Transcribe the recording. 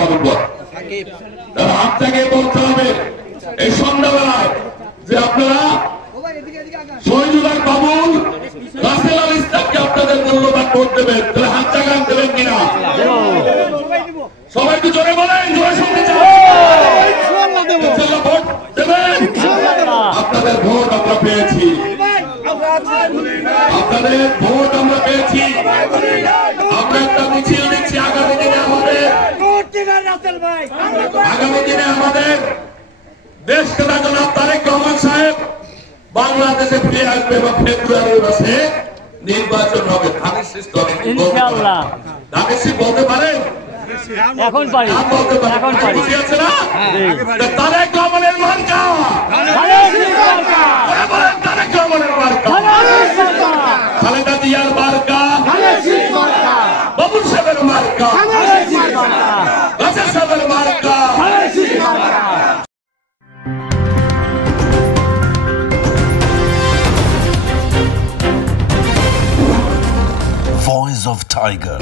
মানবত আপনাকে বলতে হবে এই সন্ধ্যাবেলায় যে আপনারা শহীদুল হক বাবুল রাসেল আল ইসলামকে আপনাদের মূল্যবান ভোট দেবেন। তাহলে হাত জাগান দেবেন কিনা? সবাই একটু জোরে বলেন, জোরে শুনতে চাই। ভোট দেবেন। আপনাদের ভোট আমরা পেয়েছি, আপনাদের ভোট আমরা পেয়েছি। আমরা একটা মিছিল দিচ্ছি আগামী দিনে আমাদের দেশ নেতা জনাব তারেক রহমান সাহেব বাংলাদেশে ফিরে আসবে এবং ফেব্রুয়ারি মাসে নির্বাচন হবে। ইনশাআল্লাহ বলতে পারেন? এখন পারি, এখন পারি। তারেক রহমানের মার্কা, তারেক রহমানের মার্কা, খালেদা জিয়ার মার্কা, বাবুল সাহেবের মার্কা, রাসেল সাহেবের মার্কা। Voice of Tiger.